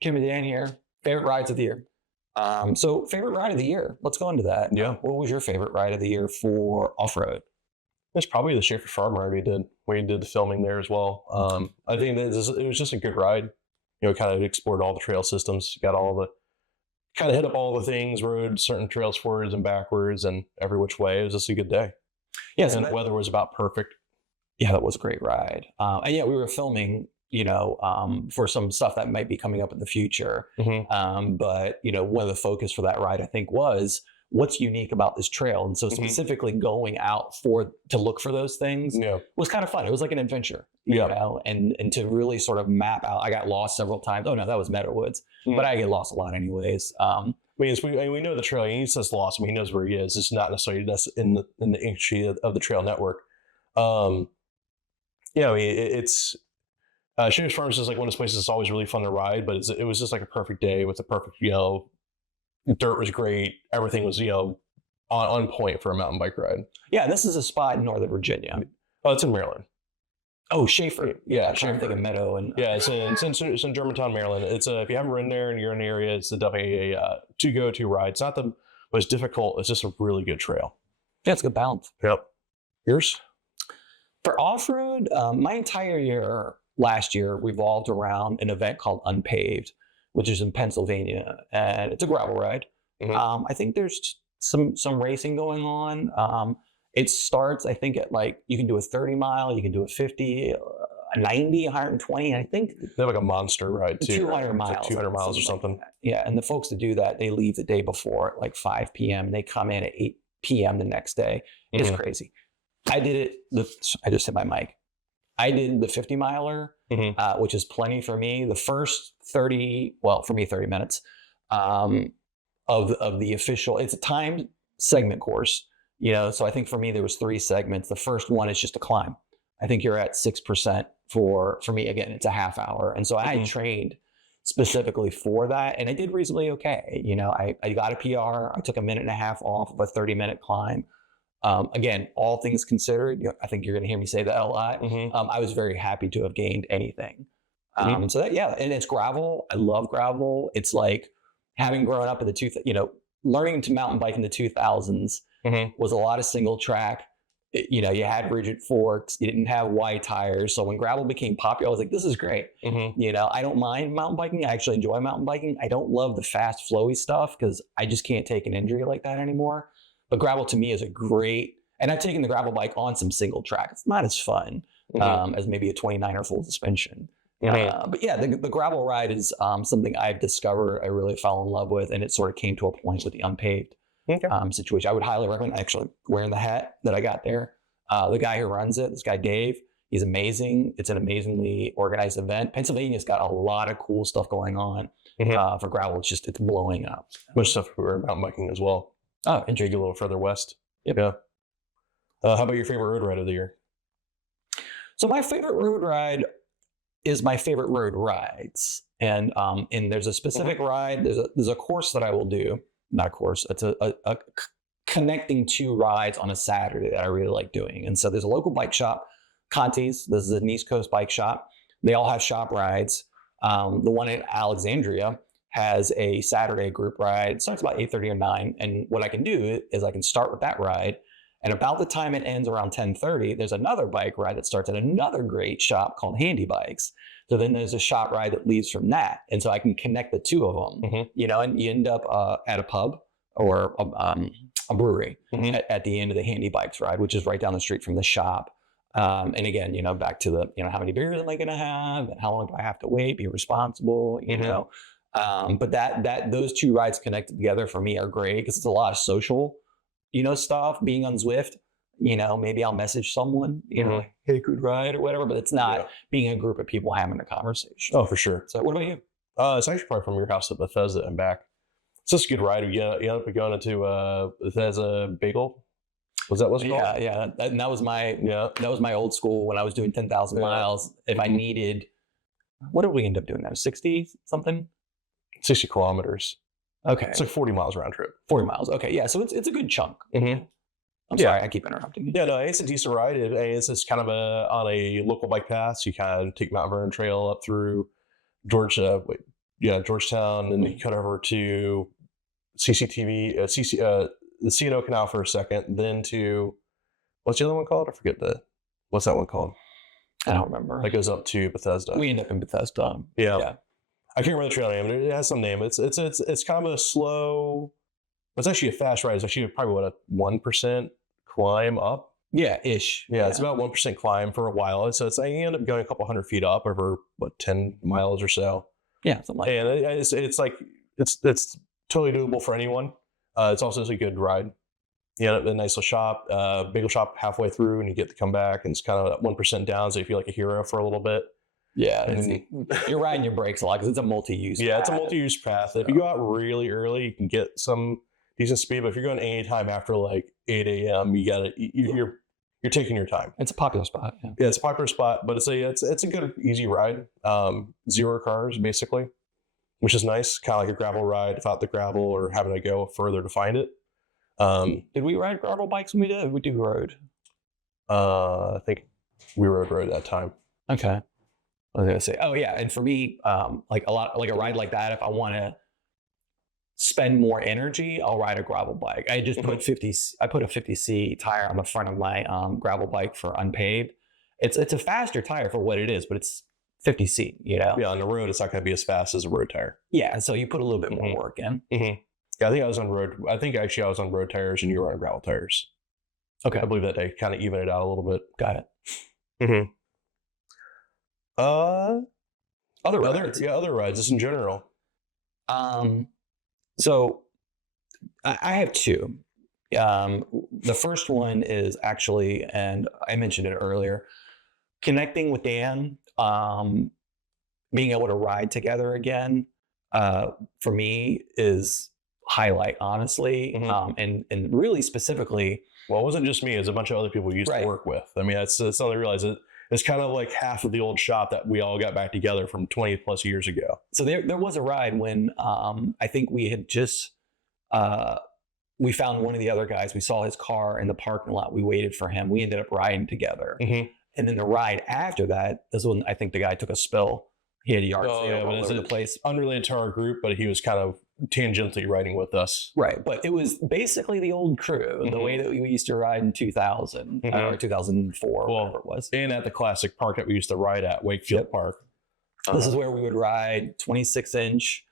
Kim and Dan here. Favorite rides of the year. So favorite ride of the year. Let's go into that. Yeah. What was your favorite ride of the year for off-road? It's probably the Schaefer Farm ride we did. We did the filming there as well. I think that it was just a good ride. Kind of explored all the trail systems, got all the, kind of hit up all the things, rode certain trails forwards and backwards and every which way. It was just a good day. Yes, and the weather was about perfect. Yeah, that was a great ride. And yeah, we were filming, for some stuff that might be coming up in the future. Mm-hmm. But one of the focus for that ride, I think, was what's unique about this trail. And so Mhm. specifically going out to look for those things Yeah. was kind of fun. It was like an adventure, Yeah. and to really sort of map out. I got lost several times. Oh no, that was Meadowwoods, Mhm. but I get lost a lot anyways. We know the trail. He says lost. He knows where he is. It's not necessarily in the entry of the trail network. It's Schaefer's Farm is just like one of those places that's always really fun to ride. But it was just like a perfect day with the perfect, dirt was great. Everything was, on point for a mountain bike ride. Yeah, this is a spot in Northern Virginia. Oh, it's in Maryland. Oh, Schaefer. Yeah, I'm thinking of Meadow and Yeah, it's in Germantown, Maryland. It's if you haven't ridden there and you're in the area, it's definitely a to ride. It's not the most difficult. It's just a really good trail. yeah, it's a good balance. Yep. Yours? For off-road, my entire year last year revolved around an event called Unpaved, which is in Pennsylvania, and it's a gravel ride. Mhm. I think there's some racing going on. It starts, I think, at you can do a 30 mile, you can do a 50, a 90, 120. I think They have like a monster ride too. 200 It's miles, like 200 miles or something. like that. Yeah, and the folks that do that, they leave the day before at 5 p.m. They come in at 8 p.m. the next day. It's Mhm. crazy. I did it. I just hit my mic. I did the 50 miler, Mhm. which is plenty for me. The first 30, well, for me, 30 minutes of the official. It's a timed segment course, So I think for me there was 3 segments. The first one is just a climb. I think you're at 6% for me. Again, it's a half hour, and so I had Mhm. trained specifically for that, and I did reasonably okay. I got a PR. I took a minute and a half off of a 30-minute climb. Again, all things considered, I think you're going to hear me say that a lot. Mhm. I was very happy to have gained anything. Mhm. So that, yeah, and it's gravel. I love gravel. It's like having grown up in learning to mountain bike in the 2000s Mhm. was a lot of single track. You had rigid forks. You didn't have wide tires. So when gravel became popular, I was like, this is great. Mhm. I don't mind mountain biking. I actually enjoy mountain biking. I don't love the fast, flowy stuff because I just can't take an injury like that anymore. But gravel to me is a great, and I've taken the gravel bike on some single track. It's not as fun Mhm. as maybe a 29er full suspension. Mhm. But yeah, the gravel ride is something I've discovered I really fell in love with, and it sort of came to a point with the Unpaved Okay. situation. I would highly recommend actually wearing the hat that I got there. The guy who runs it, this guy Dave, he's amazing. It's an amazingly organized event. Pennsylvania's got a lot of cool stuff going on Mhm. for gravel. It's blowing up. Much stuff for mountain biking as well. Oh, Take interesting. you a little further west. Yep. Yeah. How about your favorite road ride of the year? So my favorite road ride is my favorite road rides, and there's a specific ride. There's a course that I will do. Not a course. It's a connecting 2 rides on a Saturday that I really like doing. And so there's a local bike shop, Conti's. This is an East Coast bike shop. They all have shop rides. The one in Alexandria has a Saturday group ride. It starts about 8:30 or 9. And what I can do is I can start with that ride. And about the time it ends around 10:30, there's another bike ride that starts at another great shop called Handy Bikes. So then there's a shop ride that leads from that. And so I can connect the 2 of them, Mhm. and you end up at a pub or a brewery Mhm. at the end of the Handy Bikes ride, which is right down the street from the shop. And again, back to the, how many beers am I going to have and how long do I have to wait, be responsible, Mhm. But those 2 rides connected together for me are great because it's a lot of social, stuff. Being on Zwift, maybe I'll message someone, Mhm. hey, good ride or whatever, but it's not Yeah. being a group of people having a conversation. Oh, for sure. So what about you? It's actually probably from your house to Bethesda and back. It's just a good ride. You end up going into Bethesda Bagel. Was that what's called? Yeah. That was Yeah. my old school when I was doing 10,000 Yeah. miles. If I Mhm. needed, what did we end up doing now? 60 something? 60 kilometers. Okay. It's like 40 miles round trip. 40 miles. Okay. Yeah. So it's a good chunk. Mm-hmm. I'm Yeah. sorry. I keep interrupting you. Yeah, no, it's a decent ride. It's just kind of on a local bike path. So you kind of take Mount Vernon Trail up through Georgia. Wait, Georgetown, and you cut over to the C&O Canal for a second, then to what's the other one called? I forget what's that one called? I don't remember. That goes up to Bethesda. We end up in Bethesda. Yeah. I can't remember the trail name. It has some name. It's kind of a slow. It's actually a fast ride. It's actually probably a 1% climb up. Yeah, ish. Yeah, it's about 1% climb for a while. So you end up going a couple hundred feet up over 10 miles or so. Yeah, something like that. And it's totally doable for anyone. It's also a good ride. A nice little shop, bagel shop halfway through, and you get to come back, and it's kind of 1% down, so you feel like a hero for a little bit. Yeah, you're riding your brakes a lot because it's a multi-use. Yeah, it's a multi-use path. If you go out really early, you can get some decent speed. But if you're going anytime after like 8 a.m., you're taking your time. It's a popular spot. Yeah, it's a popular spot, but it's a good easy ride. 0 cars basically, which is nice. Kind of like a gravel ride without the gravel or having to go further to find it. Did we ride gravel bikes when we did? We do road. I think we rode road that time. Okay. I was gonna say, oh yeah, and for me, like a ride like that, if I want to spend more energy, I'll ride a gravel bike. I just put I put a 50C tire on the front of my gravel bike for unpaved. It's a faster tire for what it is, but it's 50C. Yeah, on the road, it's not going to be as fast as a road tire. Yeah, so you put a little bit more work in. Mm-hmm. Yeah, I think actually I was on road tires and you were on gravel tires. Okay, I believe that they kind of even it out a little bit. Got it. Mm-hmm. Other rides just in general. So I have two. The first one is actually, and I mentioned it earlier, connecting with Dan, being able to ride together again, for me is highlight, honestly. And really specifically. Well, it wasn't just me, it was a bunch of other people we used to work with. I mean, that's something I realized. It's kind of like half of the old shop that we all got back together from 20 plus years ago. So there was a ride when I think we had just, we found one of the other guys. We saw his car in the parking lot. We waited for him. We ended up riding together. And then the ride after that is when I think the guy took a spill. He had a yard sale all over the place. Unrelated to our group, but he was kind of tangentially riding with us. Right. But it was basically the old crew, the way that we used to ride in 2000 or 2004, whatever it was. And at the classic park that we used to ride at, Wakefield Park. This is where we would ride 26-inch.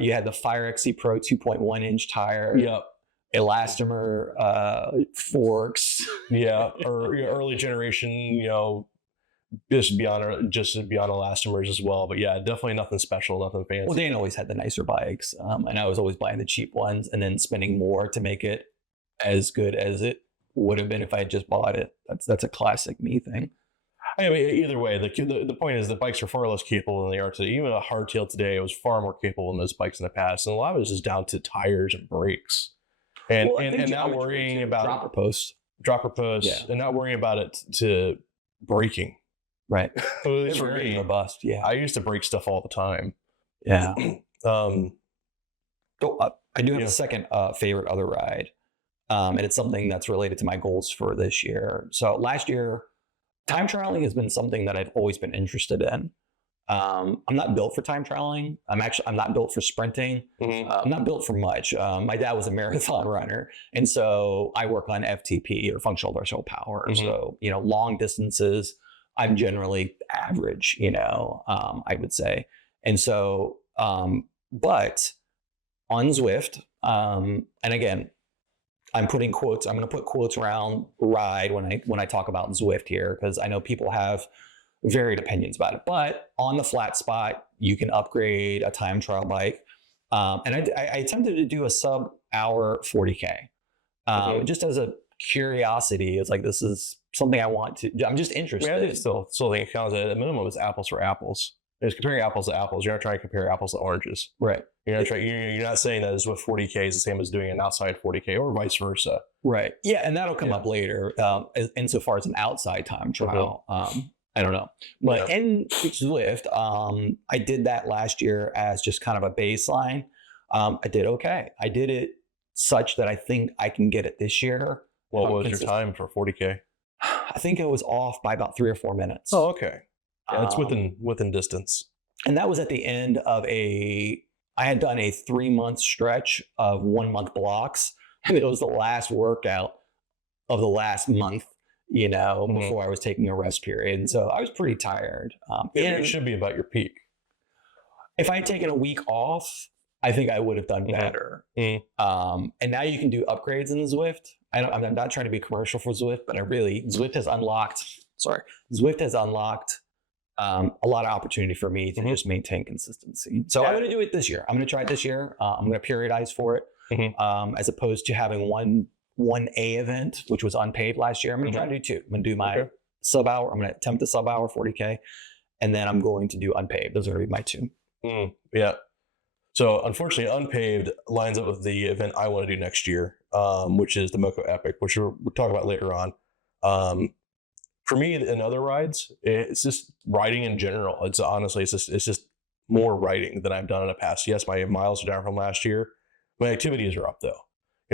You had the Fire XC Pro 2.1-inch tire. Yep. Elastomer forks. Yeah. Or early generation, just beyond elastomers as well. But yeah, definitely nothing special, nothing fancy. Well, Dan always had the nicer bikes, and I was always buying the cheap ones and then spending more to make it as good as it would have been if I had just bought it. That's a classic me thing. I mean, either way, the point is the bikes are far less capable than they are today. Even a hardtail today was far more capable than those bikes in the past, and a lot of it is just down to tires and brakes, and not worrying about dropper posts, and not worrying about it to braking. Right. It's very robust. Yeah. I used to break stuff all the time. Yeah. I do have a second favorite other ride. And it's something that's related to my goals for this year. So last year, time trialing has been something that I've always been interested in. I'm not built for time trialing. I'm not built for sprinting. I'm not built for much. My dad was a marathon runner. And so I work on FTP, or functional torsional power. So, long distances, I'm generally average, I would say. And so, but on Zwift, and again, I'm putting quotes. I'm going to put quotes around ride when I talk about Zwift here, because I know people have varied opinions about it. But on the flat spot, you can upgrade a time trial bike. And I attempted to do a sub-hour 40K, just as a curiosity. It's like, this is something I want to. I'm just interested. I still think it counts. At minimum, it's apples for apples. It's comparing apples to apples. You're not trying to compare apples to oranges. Right. You're not saying that Zwift 40K is the same as doing an outside 40K or vice versa. Right. Yeah, and that'll come up later. Insofar as an outside time trial, I don't know. But in Zwift, I did that last year as just kind of a baseline. I did okay. I did it such that I think I can get it this year. What was your time for 40K? I think it was off by about 3 or 4 minutes. Oh, okay. Yeah, it's within distance. And that was at the end of I had done a 3-month stretch of 1-month blocks. And it was the last workout of the last month, before I was taking a rest period. And so I was pretty tired. It should be about your peak. If I had taken a week off, I think I would have done better. And now you can do upgrades in the Zwift. I'm not trying to be commercial for Zwift, but Zwift has unlocked a lot of opportunity for me to just maintain consistency. So I'm going to do it this year. I'm going to try it this year. I'm going to periodize for it, as opposed to having one A event, which was unpaved last year. I'm going to try to do two. I'm going to do my sub hour. I'm going to attempt the sub hour 40K, and then I'm going to do unpaved. Those are going to be my two. Yeah. So unfortunately, unpaved lines up with the event I want to do next year, which is the Moco Epic, which we'll talk about later on. For me and other rides, it's just riding in general. It's just more riding than I've done in the past. Yes, my miles are down from last year. My activities are up though.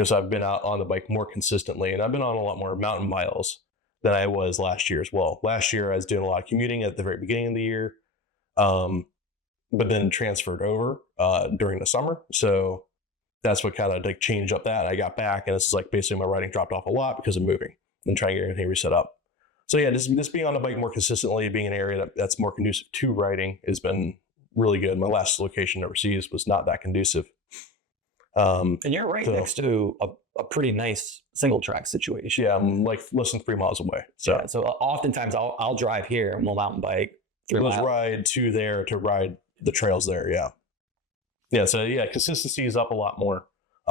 So I've been out on the bike more consistently, and I've been on a lot more mountain miles than I was last year as well. Last year, I was doing a lot of commuting at the very beginning of the year. But then transferred over during the summer. So that's what kind of like changed up that. I got back, and this is like basically my riding dropped off a lot because of moving and trying to get everything reset up. So yeah, just being on the bike more consistently, being in an area that's more conducive to riding has been really good. My last location overseas was not that conducive. And you're right next to a pretty nice single track situation. Yeah, I'm like less than 3 miles away. So oftentimes I'll drive here and we'll mountain bike through. Let's ride to there to ride the trails there. So consistency is up a lot more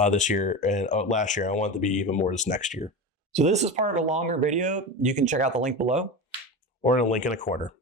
this year, and last year I want it to be even more this next year. So this is part of a longer video. You can check out the link below, or in a link in a corner.